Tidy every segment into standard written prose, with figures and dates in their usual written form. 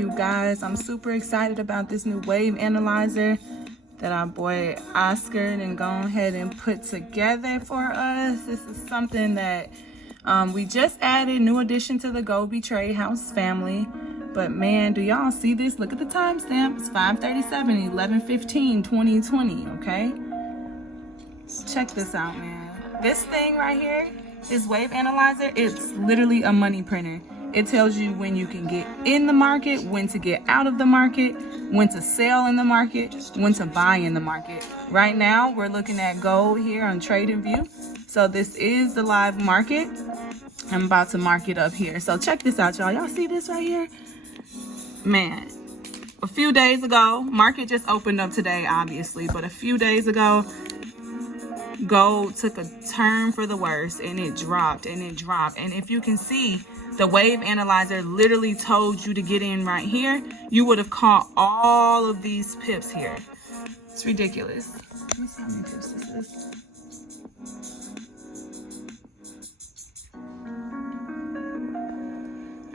you guys? I'm super excited about this new wave analyzer that our boy Oscar and go ahead and put together for us. This is something that we just added, new addition to the GO.B E Tradehouse family. But man, do y'all see this? Look at the timestamp. It's 5:37, 11/15/2020. Okay, check this out, man. This thing right here, this wave analyzer, it's literally a money printer. It tells you when you can get in the market, when to get out of the market, when to sell in the market, when to buy in the market. Right now, we're looking at gold here on TradingView. So this is the live market. I'm about to mark it up here. So check this out, y'all. Y'all see this right here? Man, a few days ago, market just opened up today, obviously, but a few days ago, gold took a turn for the worse and it dropped and it dropped. And if you can see, the wave analyzer literally told you to get in right here. You would have caught all of these pips here. It's ridiculous. Let me see how many pips this is.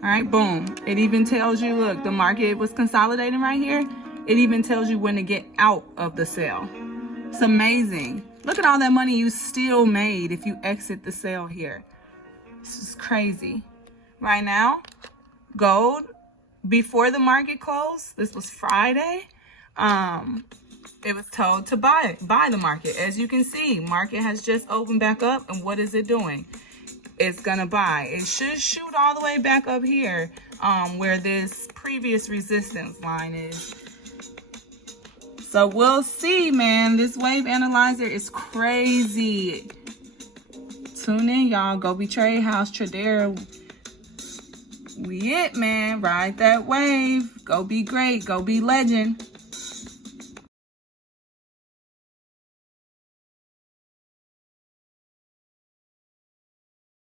All right, boom. It even tells you, look, the market was consolidating right here. It even tells you when to get out of the sale. It's amazing. Look at all that money you still made if you exit the sale here. This is crazy. Right now, gold, before the market closed, this was Friday, it was told to buy the market. As you can see, market has just opened back up, and what is it doing? It's gonna buy. It should shoot all the way back up here, where this previous resistance line is. So we'll see, man. This wave analyzer is crazy. Tune in, y'all. GOBE Tradehouse, Tradera. We it, man. Ride that wave. Go be great. Go be legend.